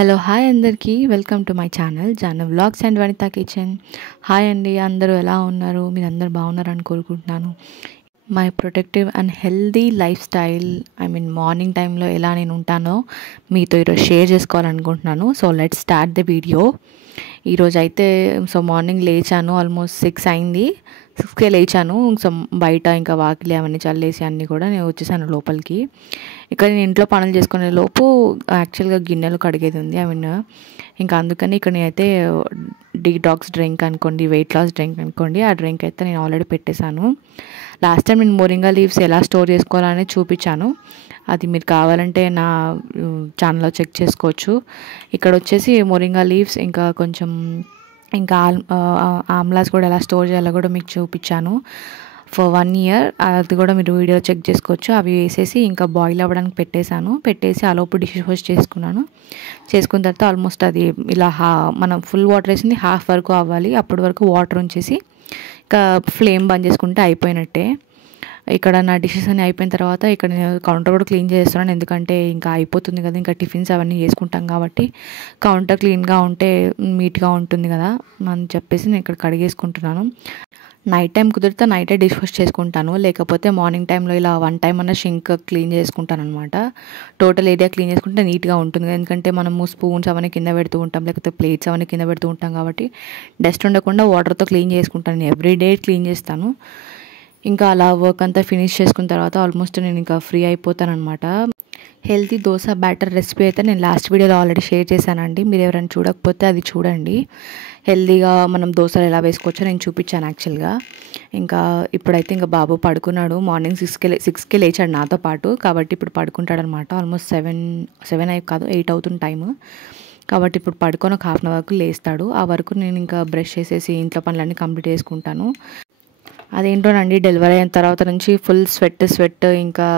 Hello hi అందరికీ welcome to my channel Janu vlogs and Vanitha kitchen. Hi అండి, అందరూ ఎలా ఉన్నారు? మీరు అందరూ బాగున్నారని కోరుకుంటున్నాను. My protective and healthy lifestyle morning టైంలో ఎలా నేను ఉంటానో మీతో ఈరోజు షేర్ చేసుకోవాలనుకుంటున్నాను. So let's start the video. ఈరోజు అయితే మార్నింగ్ లేచాను, ఆల్మోస్ట్ 6 అయింది. 6కే లేచాను. బయట ఇంకా వాకిలి అవన్నీ చల్లేసి అన్నీ కూడా నేను వచ్చేసాను లోపలికి. ఇక్కడ నేను ఇంట్లో పనులు చేసుకునే లోపు యాక్చువల్గా గిన్నెలు కడిగేది ఉంది. ఇంకా అందుకని ఇక్కడ నేనైతే డీటాక్స్ డ్రింక్ అనుకోండి, వెయిట్ లాస్ డ్రింక్ అనుకోండి, ఆ డ్రింక్ అయితే నేను ఆల్రెడీ పెట్టేశాను. లాస్ట్ టైం నేను మోరింగా లీవ్స్ ఎలా స్టోర్ చేసుకోవాలని చూపించాను. అది మీరు కావాలంటే నా ఛానల్లో చెక్ చేసుకోవచ్చు. ఇక్కడ వచ్చేసి మోరింగా లీవ్స్ ఇంకా కొంచెం ఇంకా ఆమ్లాస్ కూడా ఎలా స్టోర్ చేయాలో కూడా మీకు చూపించాను ఫర్ 1 year. అది కూడా మీరు వీడియో చెక్ చేసుకోవచ్చు. అవి వేసేసి ఇంకా బాయిల్ అవ్వడానికి పెట్టేసి ఆ లోపు డిష్ వాష్ చేసుకున్న తర్వాత ఆల్మోస్ట్ అది ఇలా మనం ఫుల్ వాటర్ వేసింది హాఫ్ వరకు అవ్వాలి. అప్పటి వరకు వాటర్ ఉంచేసి ఇంకా ఫ్లేమ్ బంద్ చేసుకుంటే అయిపోయినట్టే. ఇక్కడ నా డిషెస్ అన్నీ అయిపోయిన తర్వాత ఇక్కడ నేను కౌంటర్ కూడా క్లీన్ చేస్తున్నాను. ఎందుకంటే ఇంకా అయిపోతుంది కదా, ఇంకా టిఫిన్స్ అవన్నీ చేసుకుంటాం కాబట్టి కౌంటర్ క్లీన్గా ఉంటే నీట్గా ఉంటుంది కదా అని చెప్పేసి నేను ఇక్కడ కడిగేసుకుంటున్నాను. నైట్ టైం కుదిరితే నైటే డిష్ వాష్ చేసుకుంటాను, లేకపోతే మార్నింగ్ టైంలో ఇలా 1 time అన్న షింక్ క్లీన్ చేసుకుంటాను అనమాట. టోటల్ ఏరియా క్లీన్ చేసుకుంటే నీట్గా ఉంటుంది. ఎందుకంటే మనము స్పూన్స్ అవన్నీ కింద పెడుతూ ఉంటాం, లేకపోతే ప్లేట్స్ అవన్నీ కింద పెడుతూ ఉంటాం కాబట్టి డస్ట్ ఉండకుండా వాటర్తో క్లీన్ చేసుకుంటాను. ఎవ్రీడే క్లీన్ చేస్తాను. ఇంకా అలా వర్క్ అంతా ఫినిష్ చేసుకున్న తర్వాత ఆల్మోస్ట్ నేను ఇంకా ఫ్రీ అయిపోతాను అనమాట. హెల్తీ దోశ బ్యాటర్ రెసిపీ అయితే నేను లాస్ట్ వీడియోలో ఆల్రెడీ షేర్ చేశానండి. మీరు ఎవరైనా చూడకపోతే అది చూడండి. హెల్తీగా మనం దోశలు ఎలా వేసుకోవచ్చో నేను చూపించాను యాక్చువల్గా. ఇంకా ఇప్పుడైతే ఇంకా బాబు పడుకున్నాడు. మార్నింగ్ 6కే లేచాడు నాతో పాటు, కాబట్టి ఇప్పుడు పడుకుంటాడు అనమాట. ఆల్మోస్ట్ 8 అవుతుంది టైము. కాబట్టి ఇప్పుడు పడుకొని ఒక 1/2 hour వరకు లేస్తాడు. ఆ వరకు నేను ఇంకా బ్రష్ చేసేసి ఇంట్లో పనులన్నీ కంప్లీట్ చేసుకుంటాను. అదేంటోనండి, డెలివరీ అయిన తర్వాత నుంచి ఫుల్ స్వెట్ ఇంకా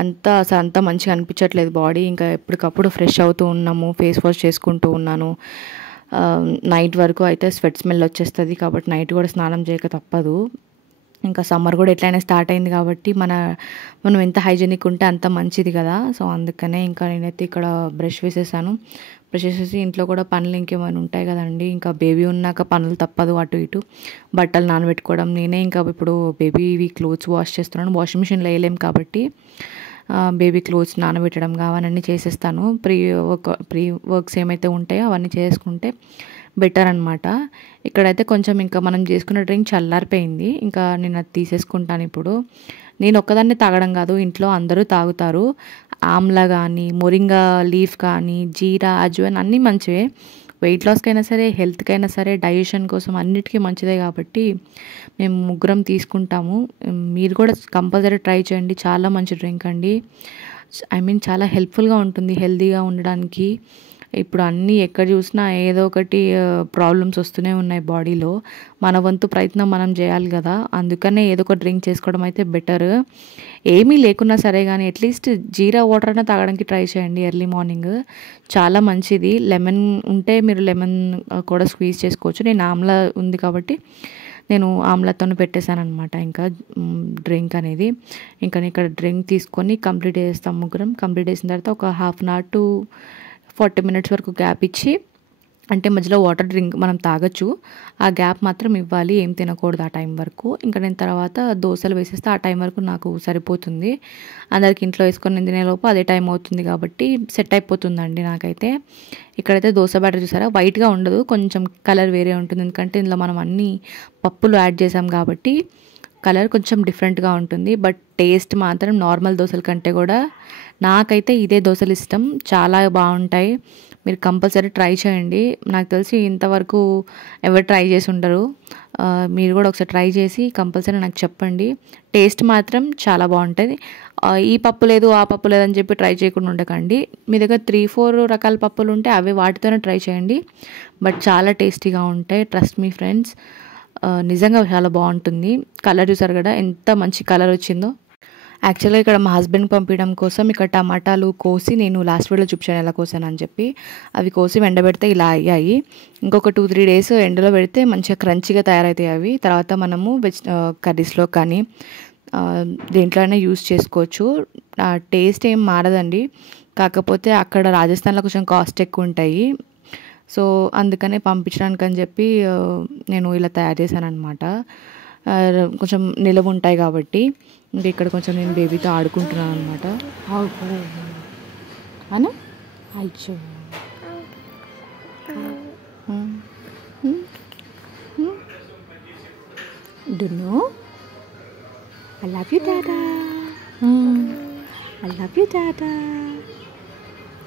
అంతా మంచిగా అనిపించట్లేదు బాడీ. ఇంకా ఎప్పటికప్పుడు ఫ్రెష్ అవుతూ ఉన్నాము, ఫేస్ వాష్ చేసుకుంటూ ఉన్నాను. నైట్ వరకు అయితే స్వెట్ స్మెల్ వచ్చేస్తుంది, కాబట్టి నైట్ కూడా స్నానం చేయక తప్పదు. ఇంకా సమ్మర్ కూడా ఎట్లయినా స్టార్ట్ అయింది కాబట్టి మనం ఎంత హైజీనిక్ ఉంటే అంత మంచిది కదా. సో అందుకనే ఇంకా నేనైతే ఇక్కడ బ్రష్ వేసేసి ఇంట్లో కూడా పనులు ఇంకేమైనా ఉంటాయి కదండి. ఇంకా బేబీ ఉన్నాక పనులు తప్పదు, అటు ఇటు బట్టలు నానబెట్టుకోవడం. నేనే ఇంకా ఇప్పుడు బేబీవి క్లోత్స్ వాష్ చేస్తున్నాను. వాషింగ్ మిషన్లో వేయలేం కాబట్టి బేబీ క్లోత్స్ నానబెట్టడం కావాలన్నీ చేసేస్తాను. ప్రీ వర్క్స్ ఏమైతే ఉంటాయో అవన్నీ చేసుకుంటే బెటర్ అనమాట. ఇక్కడైతే కొంచెం ఇంకా మనం చేసుకున్న డ్రింక్ చల్లారిపోయింది. ఇంకా నేను అది తీసేసుకుంటాను. ఇప్పుడు నేను ఒక్కదాన్ని తాగడం కాదు, ఇంట్లో అందరూ తాగుతారు. ఆమ్లా కానీ, మొరింగా లీఫ్ కానీ, జీరా, అజ్వైన్ అన్నీ మంచివే. వెయిట్ లాస్కైనా సరే, హెల్త్కైనా సరే, డైజెషన్ కోసం అన్నిటికీ మంచిదే కాబట్టి మేము ముగ్గురం తీసుకుంటాము. మీరు కూడా కంపల్సరీ ట్రై చేయండి. చాలా మంచి డ్రింక్ అండి. చాలా హెల్ప్ఫుల్గా ఉంటుంది హెల్తీగా ఉండడానికి. ఇప్పుడు అన్నీ ఎక్కడ చూసినా ఏదో ఒకటి ప్రాబ్లమ్స్ వస్తూనే ఉన్నాయి బాడీలో. మన వంతు ప్రయత్నం మనం చేయాలి కదా, అందుకనే ఏదో ఒక డ్రింక్ చేసుకోవడం అయితే బెటర్. ఏమీ లేకున్నా సరే కానీ అట్లీస్ట్ జీరా వాటర్ అయినా తాగడానికి ట్రై చేయండి ఎర్లీ మార్నింగ్. చాలా మంచిది. లెమన్ ఉంటే మీరు లెమన్ కూడా స్క్వీజ్ చేసుకోవచ్చు. నేను ఆమ్లా ఉంది కాబట్టి నేను ఆమ్లాతోనే పెట్టేశాను అనమాట ఇంకా డ్రింక్ అనేది. ఇంకా నేను ఇక్కడ డ్రింక్ తీసుకొని కంప్లీట్ చేస్తాం ముగ్గురం. కంప్లీట్ చేసిన తర్వాత ఒక 1/2 hour to 40 minutes వరకు గ్యాప్ ఇచ్చి, అంటే మధ్యలో వాటర్ డ్రింక్ మనం తాగొచ్చు, ఆ గ్యాప్ మాత్రం ఇవ్వాలి, ఏం తినకూడదు ఆ టైం వరకు. ఇంకా నేను తర్వాత దోశలు వేసేస్తే ఆ టైం వరకు నాకు సరిపోతుంది. అందరికి ఇంట్లో వేసుకొని నేను తినేలోపు అదే టైం అవుతుంది కాబట్టి సెట్ అయిపోతుందండి నాకైతే. ఇక్కడైతే దోశ బ్యాటర్ చూసారా, వైట్గా ఉండదు, కొంచెం కలర్ వేరే ఉంటుంది. ఎందుకంటే ఇందులో మనం అన్ని పప్పులు యాడ్ చేసాం కాబట్టి కలర్ కొంచెం డిఫరెంట్గా ఉంటుంది. బట్ టేస్ట్ మాత్రం నార్మల్ దోశల కంటే కూడా నాకైతే ఇదే దోశలు ఇష్టం. చాలా బాగుంటాయి. మీరు కంపల్సరీ ట్రై చేయండి. నాకు తెలిసి ఇంతవరకు ఎవరు ట్రై చేసి ఉండరు. మీరు కూడా ఒకసారి ట్రై చేసి కంపల్సరీ నాకు చెప్పండి. టేస్ట్ మాత్రం చాలా బాగుంటుంది. ఈ పప్పు లేదు, ఆ పప్పు లేదని చెప్పి ట్రై చేయకుండా ఉండకండి. మీ దగ్గర 3-4 రకాల పప్పులు ఉంటే అవి వాటితోనే ట్రై చేయండి. బట్ చాలా టేస్టీగా ఉంటాయి, ట్రస్ట్ మీ ఫ్రెండ్స్. నిజంగా చాలా బాగుంటుంది. కలర్ చూసారు కదా ఎంత మంచి కలర్ వచ్చిందో. యాక్చువల్గా ఇక్కడ మా హస్బెండ్ పంపించడం కోసం ఇక్కడ టమాటాలు కోసి, నేను లాస్ట్ వీడియోలో చూపించాను ఎలా కోసాను అని చెప్పి, అవి కోసి ఎండబెడితే ఇలా అయ్యాయి. ఇంకొక 2-3 days ఎండలో పెడితే మంచిగా క్రంచిగా తయారవుతాయి అవి. తర్వాత మనము కర్రీస్లో కానీ దేంట్లో అయినా యూస్ చేసుకోవచ్చు. టేస్ట్ ఏం మారదండి. కాకపోతే అక్కడ రాజస్థాన్‌లో కొంచెం కాస్ట్ ఎక్కువుంటాయి. సో, అందుకనే పంపించడానికని చెప్పి నేను ఇలా తయారు చేశాననమాట. కొంచెం నిలవుంటాయి కాబట్టి. ఇంక ఇక్కడ కొంచెం నేను బేబీతో ఆడుకుంటున్నాననమాట. అను అయ్యో! డున్ను I love you dada. I love you dada.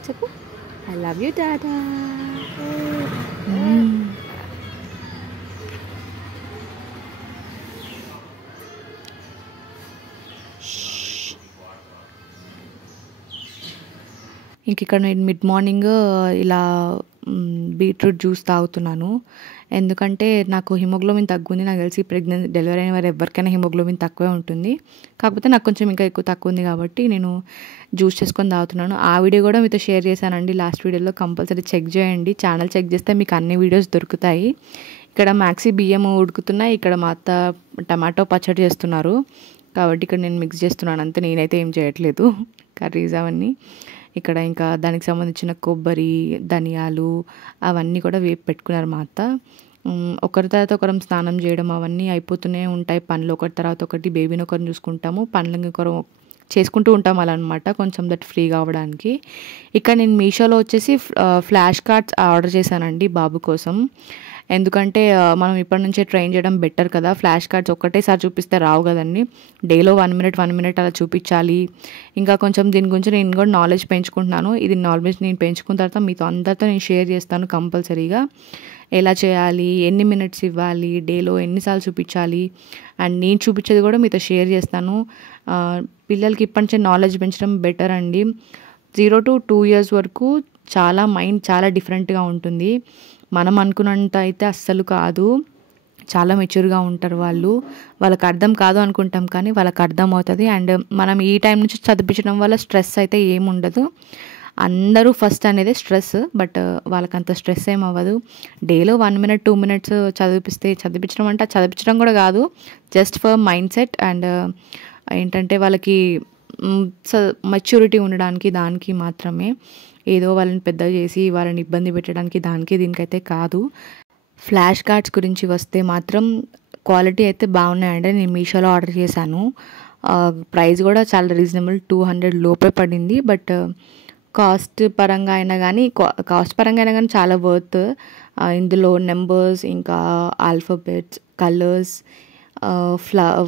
చెప్పు ఐ లవ్ యూ డాడా. ఇంక ఇక్కడ నేను మిడ్ మార్నింగ్ ఇలా బీట్రూట్ జ్యూస్ తాగుతున్నాను. ఎందుకంటే నాకు హిమోగ్లోబిన్ తగ్గుంది. నాకు తెలిసి డెలివరీ అయిన వారు ఎవరికైనా హిమోగ్లోబిన్ తక్కువే ఉంటుంది. కాకపోతే నాకు కొంచెం ఇంకా ఎక్కువ తక్కువ ఉంది కాబట్టి నేను జ్యూస్ చేసుకొని తాగుతున్నాను. ఆ వీడియో కూడా మీతో షేర్ చేశానండి లాస్ట్ వీడియోలో. కంపల్సరీ చెక్ చేయండి. ఛానల్ చెక్ చేస్తే మీకు అన్ని వీడియోస్ దొరుకుతాయి. ఇక్కడ మ్యాక్సీ బియ్యం ఉడుకుతున్నాయి. ఇక్కడ మా అత్త టమాటో పచ్చడి చేస్తున్నారు. కాబట్టి ఇక్కడ నేను మిక్స్ చేస్తున్నాను అంతే. నేనైతే ఏం చేయట్లేదు. కర్రీస్ అవన్నీ ఇక్కడ ఇంకా దానికి సంబంధించిన కొబ్బరి, ధనియాలు అవన్నీ కూడా వేపి పెట్టుకున్నారు మా అత్త. ఒకరి తర్వాత ఒకరం స్నానం చేయడం అవన్నీ అయిపోతూనే ఉంటాయి పనులు. ఒకరి తర్వాత ఒకటి బేబీని ఒకరిని చూసుకుంటాము, పనులు ఇంకొకరు చేసుకుంటూ ఉంటాం అలా అనమాట, కొంచెం దట్ ఫ్రీగా అవ్వడానికి. ఇక్కడ నేను మీషోలో వచ్చేసి ఫ్లాష్ కార్డ్స్ ఆర్డర్ చేశానండి బాబు కోసం. ఎందుకంటే మనం ఇప్పటి నుంచే ట్రైన్ చేయడం బెటర్ కదా. ఫ్లాష్ కార్డ్స్ ఒక్కటేసారి చూపిస్తే రావు కదండి. డేలో 1 మినిట్ అలా చూపించాలి. ఇంకా కొంచెం దీని గురించి నేను కూడా నాలెడ్జ్ పెంచుకుంటున్నాను. ఇది నాలెడ్జ్ నేను పెంచుకున్న తర్వాత మీతో అందరితో నేను షేర్ చేస్తాను కంపల్సరీగా. ఎలా చేయాలి, ఎన్ని మినిట్స్ ఇవ్వాలి, డేలో ఎన్నిసార్లు చూపించాలి, అండ్ నేను చూపించేది కూడా మీతో షేర్ చేస్తాను. పిల్లలకి ఇప్పటి నుంచే నాలెడ్జ్ పెంచడం బెటర్ అండి. 0 to 2 years వరకు మైండ్ చాలా డిఫరెంట్గా ఉంటుంది. మనం అనుకున్నంత అయితే అస్సలు కాదు. చాలా మెచ్యూర్గా ఉంటారు వాళ్ళు. వాళ్ళకి అర్థం కాదు అనుకుంటాం కానీ వాళ్ళకి అర్థం అవుతుంది. అండ్ మనం ఈ టైం నుంచి చదివించడం వల్ల స్ట్రెస్ అయితే ఏముండదు. అందరూ ఫస్ట్ అనేది స్ట్రెస్, బట్ వాళ్ళకంత స్ట్రెస్ ఏం అవ్వదు. డేలో 1 minute 2 minutes చదివించడం అంటే చదివించడం కూడా కాదు, just for mind set and ఏంటంటే వాళ్ళకి మెచ్యూరిటీ ఉండడానికి దానికి మాత్రమే. ఏదో వాళ్ళని పెద్దగా చేసి వాళ్ళని ఇబ్బంది పెట్టడానికి దీనికైతే కాదు. ఫ్లాష్ కార్డ్స్ గురించి వస్తే మాత్రం క్వాలిటీ అయితే బాగున్నాయండి. నేను మీషోలో ఆర్డర్ చేశాను. ప్రైస్ కూడా చాలా రీజనబుల్, 200 లోపే పడింది. బట్ కాస్ట్ పరంగా అయినా కానీ చాలా వర్త్. ఇందులో నెంబర్స్, ఇంకా ఆల్ఫాబెట్స్, కలర్స్,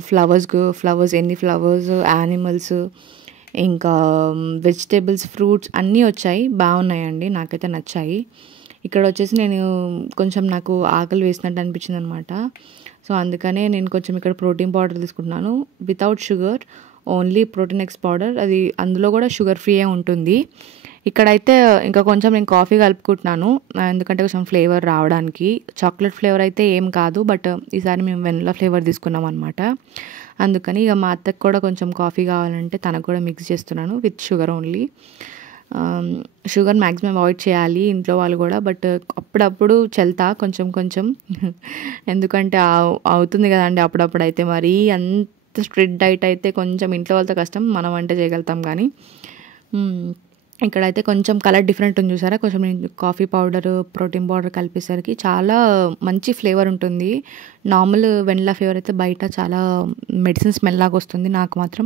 ఫ్లవర్స్ ఎన్ని ఫ్లవర్స్, యానిమల్స్, ఇంకా వెజిటేబుల్స్, ఫ్రూట్స్ అన్నీ వచ్చాయి. బాగున్నాయండి, నాకైతే నచ్చాయి. ఇక్కడ వచ్చేసి నాకు ఆకలి వేసినట్టు అనిపించింది అనమాట. సో అందుకనే నేను కొంచెం ఇక్కడ ప్రోటీన్ పౌడర్ తీసుకుంటున్నాను. Without sugar, only protein X powder. అది అందులో కూడా షుగర్ ఫ్రీయే ఉంటుంది. ఇక్కడైతే ఇంకా కొంచెం నేను కాఫీ కలుపుకుంటున్నాను, ఎందుకంటే కొంచెం ఫ్లేవర్ రావడానికి. చాక్లెట్ ఫ్లేవర్ అయితే ఏం కాదు, బట్ ఈసారి మేము వెనిలా ఫ్లేవర్ తీసుకున్నాం అనమాట. అందుకని ఇక మా అత్తకు కూడా కొంచెం కాఫీ కావాలంటే తనకు కూడా మిక్స్ చేస్తున్నాను with sugar only. Sugar maximum avoid చేయాలి ఇంట్లో వాళ్ళు కూడా, బట్ అప్పుడప్పుడు చెల్తా కొంచెం ఎందుకంటే అవుతుంది కదండి అప్పుడప్పుడు. అయితే మరి అంత స్ట్రిక్ట్ డైట్ అయితే కొంచెం ఇంట్లో వాళ్ళతో కష్టం, మనం అంటే చేయగలుగుతాం కానీ. ఇక్కడైతే కొంచెం కలర్ డిఫరెంట్ ఉంది చూసారా. కొంచెం నేను కాఫీ పౌడర్, ప్రోటీన్ పౌడర్ కలిపేసరికి చాలా మంచి ఫ్లేవర్ ఉంటుంది. నార్మల్ వెనిలా ఫ్లేవర్ అయితే బయట చాలా మెడిసిన్ స్మెల్ లాగా వస్తుంది. నాకు మాత్రం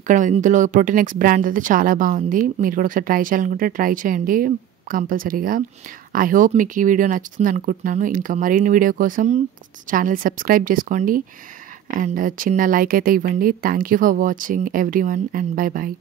ఇక్కడ ఇందులో ప్రోటీన్ ఎక్స్ బ్రాండ్ అయితే చాలా బాగుంది. మీరు కూడా ఒకసారి ట్రై చేయాలనుకుంటే ట్రై చేయండి కంపల్సరీగా. ఐ హోప్ మీకు ఈ వీడియో నచ్చుతుంది అనుకుంటున్నాను. ఇంకా మరిన్ని వీడియో కోసం ఛానల్ సబ్స్క్రైబ్ చేసుకోండి అండ్ చిన్న లైక్ అయితే ఇవ్వండి. Thank you for watching everyone and bye bye.